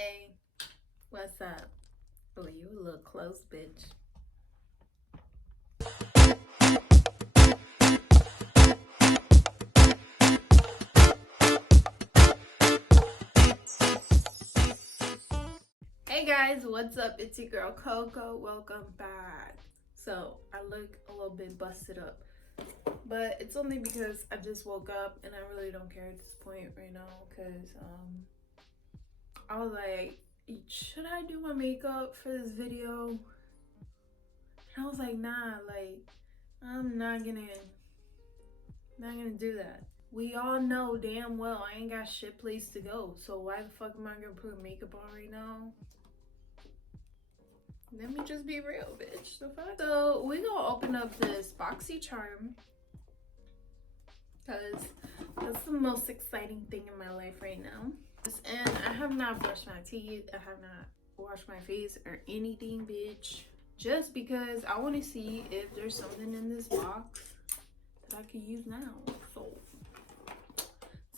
Hey, what's up? Oh, you a little close, bitch. Hey guys, what's up? It's your girl Coco. Welcome back. So I look a little bit busted up, but it's only because I just woke up and I really don't care at this point right now because I was like, should I do my makeup for this video? And I was like, nah, like I'm not gonna do that. We all know damn well I ain't got shit place to go, so why the fuck am I gonna put makeup on right now? Let me just be real, bitch. The fuck? So we gonna open up this Boxycharm because that's the most exciting thing in my life right now. And I have not brushed my teeth, I have not washed my face or anything, bitch. Just because I want to see if there's something in this box that I can use now.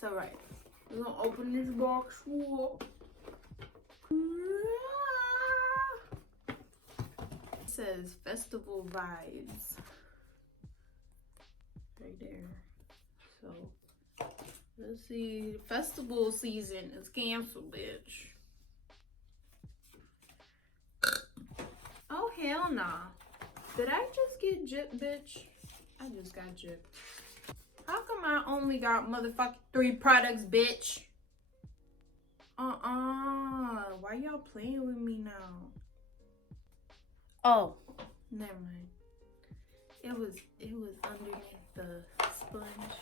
So right, we're gonna open this box. It says festival vibes right there. So let's see. Festival season is canceled, bitch. Oh hell nah. Did I just get gypped, bitch? I just got gypped. How come I only got motherfucking 3 products, bitch? Why y'all playing with me now? Oh, never mind. It was underneath the sponge.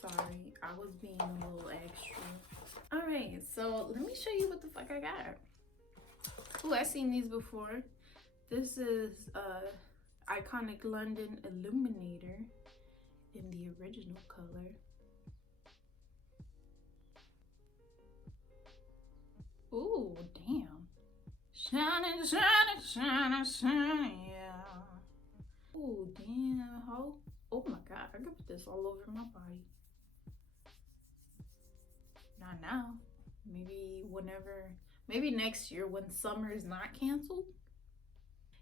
Sorry, I was being a little extra. Alright, so let me show you what the fuck I got. Oh, I've seen these before. This is iconic London Illuminator in the original color. Ooh, damn. Shining, shining, shining, shining, yeah. Ooh, damn, ho. Oh my god, I could put this all over my body. Not now. Maybe whenever, maybe next year when summer is not canceled.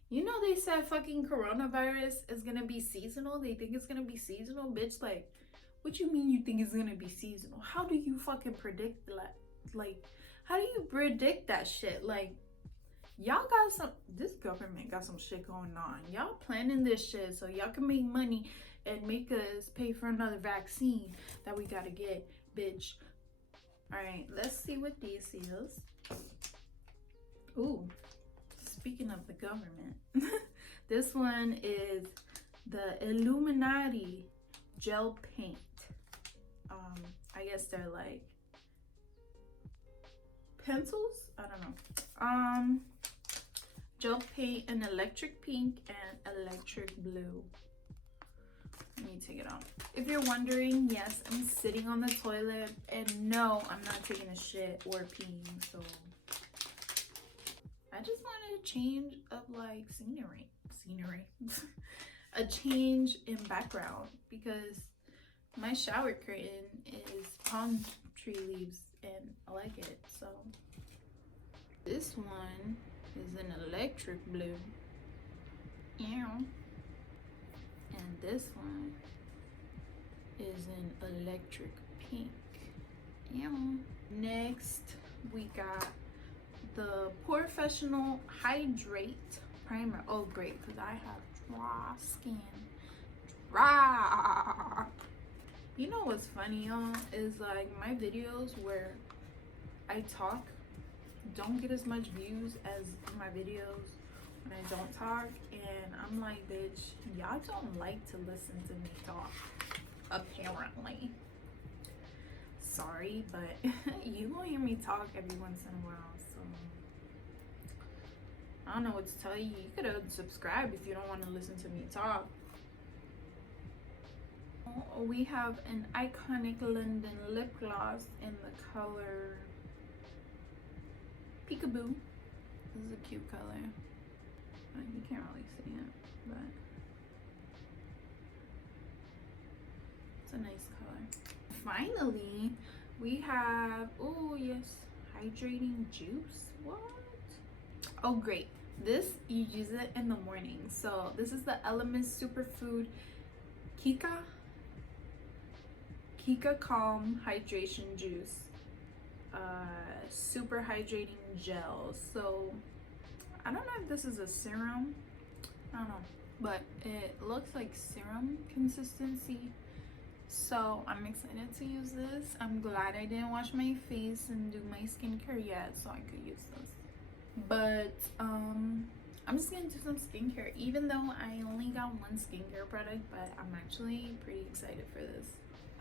You know they said fucking coronavirus is gonna be seasonal? They think it's gonna be seasonal? Bitch, like, what you mean you think it's gonna be seasonal? How do you fucking predict that? Like, how do you predict that shit? Like, y'all got some, this government got some shit going on. Y'all planning this shit so y'all can make money and make us pay for another vaccine that we gotta get, bitch. Alright, let's see what this is. Ooh. Speaking of the government, this one is the Illuminati gel paint. I guess they're like pencils? I don't know. Gel paint in electric pink and electric blue. Let me take it off. If you're wondering, yes, I'm sitting on the toilet, and no, I'm not taking a shit or peeing, so I just wanted a change of like scenery. A change in background because my shower curtain is palm tree leaves and I like it. So this one is an electric blue. Ew. And this one is an electric pink. Ew. Next we got the Porefessional Hydrate primer. Oh great, because I have dry skin. Dry. You know what's funny, y'all, is like my videos where I talk don't get as much views as my videos when I don't talk, and I'm like, bitch, y'all don't like to listen to me talk, apparently. Sorry, but you gonna hear me talk every once in a while, so I don't know what to tell you. You could unsubscribe if you don't want to listen to me talk. We have an iconic London lip gloss in the color Peekaboo. This is a cute color. You can't really see it, but it's a nice color. Finally, we have, oh yes, hydrating juice. What? Oh, great. This, you use it in the morning. So this is the Elemis Superfood Cica Calm Hydration Juice. Super hydrating gel. So I don't know if this is a serum. I don't know. But it looks like serum consistency. So I'm excited to use this. I'm glad I didn't wash my face and do my skincare yet so I could use this. But I'm just gonna do some skincare, even though I only got one skincare product, but I'm actually pretty excited for this.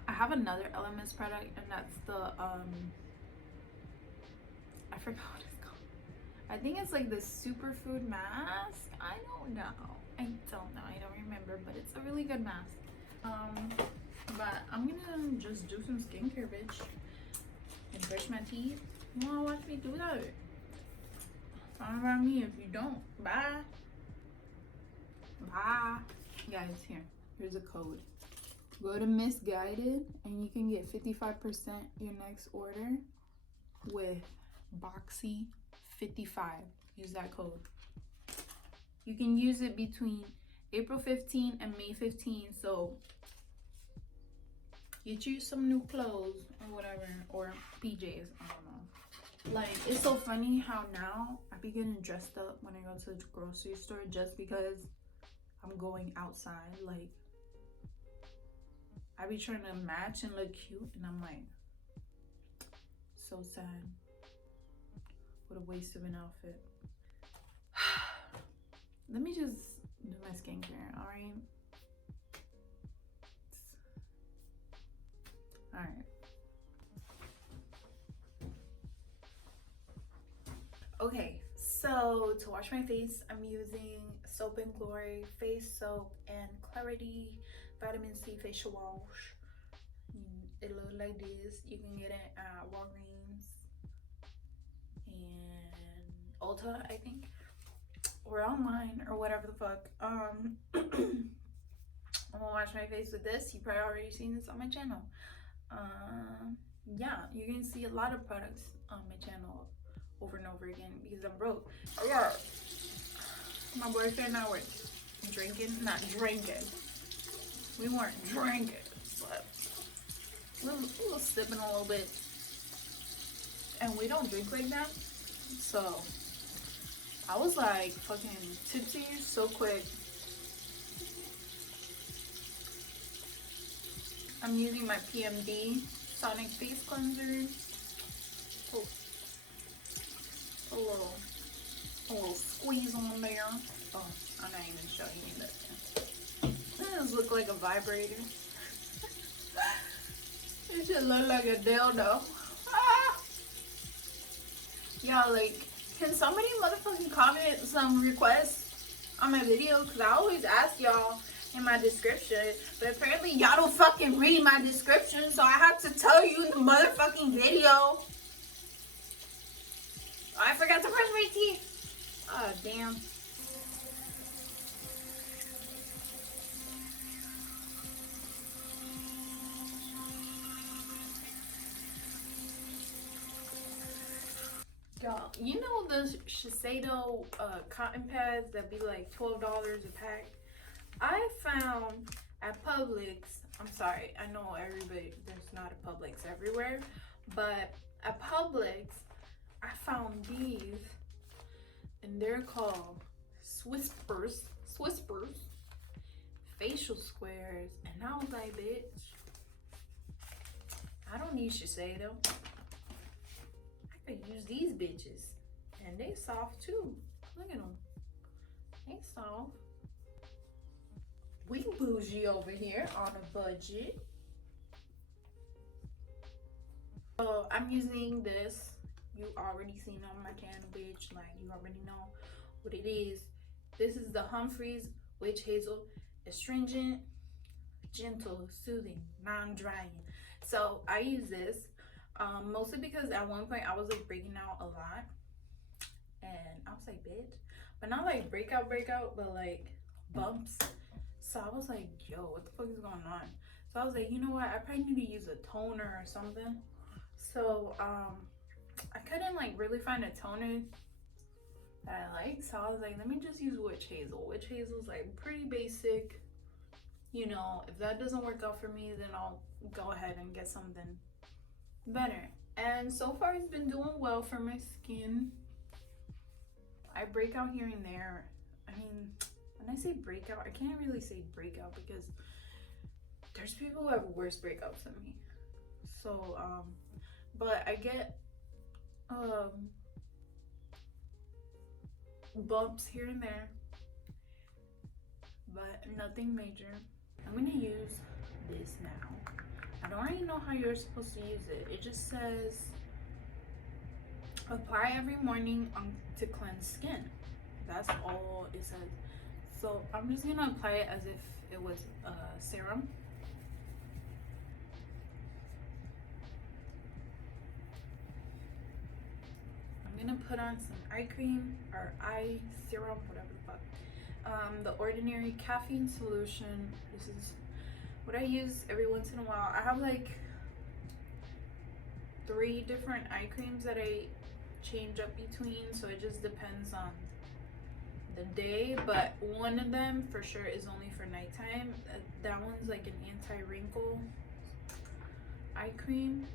I have another Elemis product, and that's the I forgot what it's called. I think it's like the Superfood mask. I don't know. I don't remember, but it's a really good mask. But I'm gonna just do some skincare, bitch, and brush my teeth. You wanna watch me do that? Talk about me if you don't. Bye. Bye. Guys, here's a code. Go to Misguided and you can get 55% your next order with Boxy55. Use that code. You can use it between April 15 and May 15. So get you some new clothes or whatever, or PJs. I don't know. Like, it's so funny how now I be getting dressed up when I go to the grocery store just because I'm going outside. Like, I be trying to match and look cute, and I'm like, so sad. What a waste of an outfit. Let me just do my skincare, alright? Alright. Okay, so to wash my face, I'm using Soap and Glory face soap and Clarity vitamin C facial wash. It looks like this. You can get it at Walgreens and Ulta, I think, or online or whatever the fuck. I'm gonna wash my face with this. You probably already seen this on my channel. Yeah, you're gonna see a lot of products on my channel over and over again because I'm broke. Yeah, my boyfriend and I were not drinking. We weren't drinking, but we were sipping a little bit. And we don't drink like that. So I was like fucking tipsy so quick. I'm using my PMD Sonic Face Cleanser. A little squeeze on there. Oh, I'm not even showing you that. This look like a vibrator. It should look like a dildo. Ah! Y'all, like, can somebody motherfucking comment some requests on my video? Because I always ask y'all in my description, but apparently y'all don't fucking read my description, so I have to tell you in the motherfucking video. Oh, I forgot to brush my teeth. Oh, damn. Y'all, you know the Shiseido cotton pads that be like $12 a pack? I found at Publix, I'm sorry, I know everybody, there's not a Publix everywhere, but at Publix, I found these, and they're called Swispers facial squares, and I was like, bitch, I don't need Shiseido. I could use these bitches, and they soft too. Look at them, they soft. We bougie over here on a budget. So I'm using this. You already seen on my channel, bitch. Like, you already know what it is. This is the Humphreys Witch Hazel Astringent, Gentle, Soothing, Non-Drying. So I use this mostly because at one point I was like breaking out a lot, and I was like, bitch, but not like breakout, but like bumps. So I was like, yo, what the fuck is going on? So I was like, you know what? I probably need to use a toner or something. So I couldn't like really find a toner that I like, so I was like, let me just use witch hazel. Witch hazel is like pretty basic. You know, if that doesn't work out for me, then I'll go ahead and get something better. And so far it's been doing well for my skin. I break out here and there. I mean, when I say breakout, I can't really say breakout because there's people who have worse breakouts than me. So but I get bumps here and there, but nothing major. I'm gonna use this now. I don't really know how you're supposed to use it. It just says apply every morning to cleanse skin. That's all it says. So I'm just gonna apply it as if it was a serum. I'm gonna put on some eye cream or eye serum, whatever the fuck. The Ordinary caffeine solution. This is what I use every once in a while. I have like 3 different eye creams that I change up between, so it just depends on the day, but one of them for sure is only for nighttime. That one's like an anti-wrinkle eye cream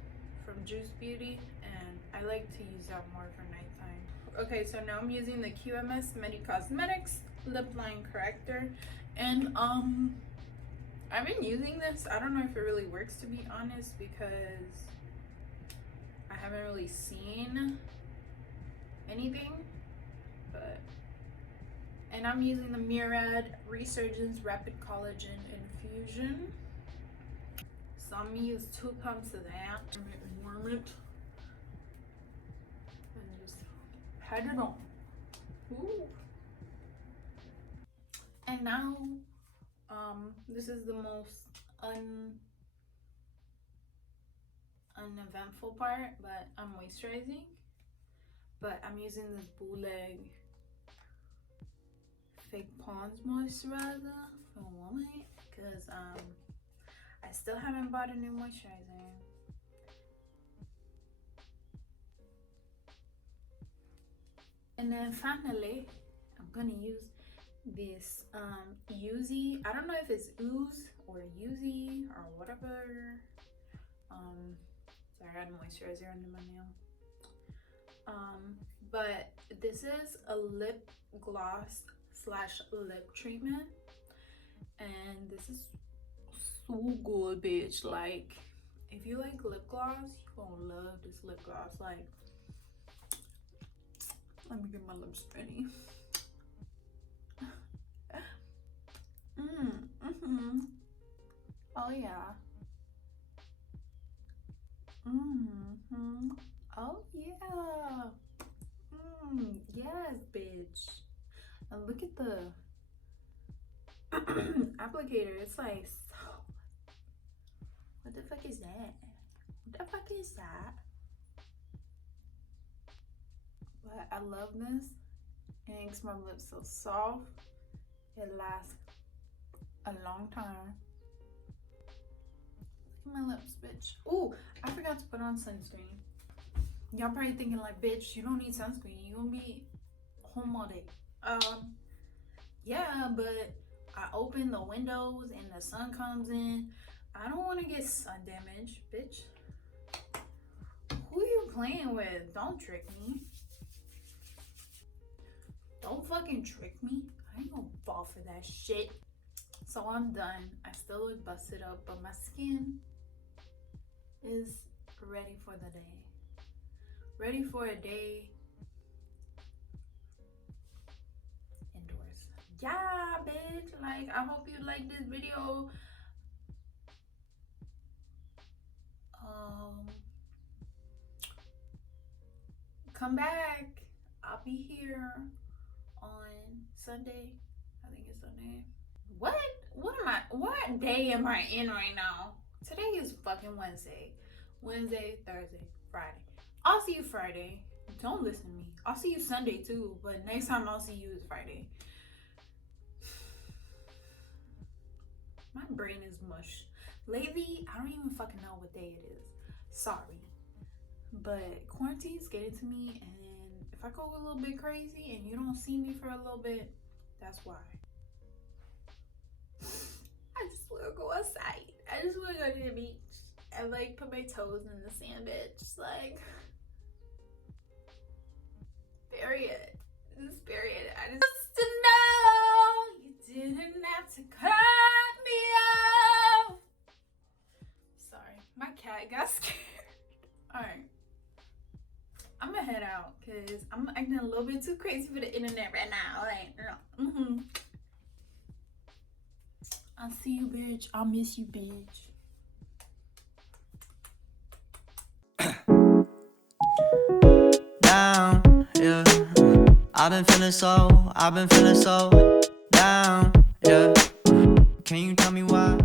from Juice Beauty, and I like to use that more for nighttime. Okay, so now I'm using the QMS Medi Cosmetics lip line corrector, and I've been using this. I don't know if it really works, to be honest, because I haven't really seen anything, but and I'm using the Murad Resurgence Rapid Collagen Infusion. So I'm gonna use 2 pumps of that and warm it and just pat it on. Ooh. And now this is the most uneventful part, but I'm moisturizing. But I'm using this bootleg Fake Pond's moisturizer for woman because I still haven't bought a new moisturizer. And then finally, I'm gonna use this Yuzi. I don't know if it's Ooze or Yuzi or whatever. Sorry, I had a moisturizer under my nail. But this is a lip gloss / lip treatment, and this is so good, bitch. Like, if you like lip gloss, you're gonna love this lip gloss. Like, let me get my lips ready. Oh yeah. Oh yeah. Yes, bitch. And look at the applicator. It's like, so what the fuck is that? What the fuck is that? But I love this. It makes my lips so soft. It lasts a long time. Look at my lips, bitch. Oh, I forgot to put on sunscreen. Y'all probably thinking like, bitch, you don't need sunscreen. You gonna be home all day. Yeah, but I open the windows and the sun comes in. I don't want to get sun damage, bitch. Who you playing with? Don't trick me. Don't fucking trick me. I ain't gonna fall for that shit. So I'm done. I still look busted up, but my skin is ready for the day. Ready for a day indoors. Yeah, bitch. Like, I hope you like this video. Come back. I'll be here on Sunday. I think it's Sunday. What day am I in right now? Today is fucking Wednesday. Wednesday, Thursday, Friday. I'll see you Friday. Don't listen to me. I'll see you Sunday too, but next time I'll see you is Friday. My brain is mush. Lately, I don't even fucking know what day it is. Sorry. But quarantine's getting to me, and if I go a little bit crazy and you don't see me for a little bit, that's why. I just want to go outside. I just want to go to the beach and like put my toes in the sand, bitch. Like, period. Just period. I just to know you didn't have to cut me off. Sorry, my cat got scared. Alright, I'm gonna head out because I'm acting a little bit too crazy for the internet right now. Like, I'll see you, bitch. I'll miss you, bitch. Down, yeah. I've been feeling so down, yeah. Can you tell me why?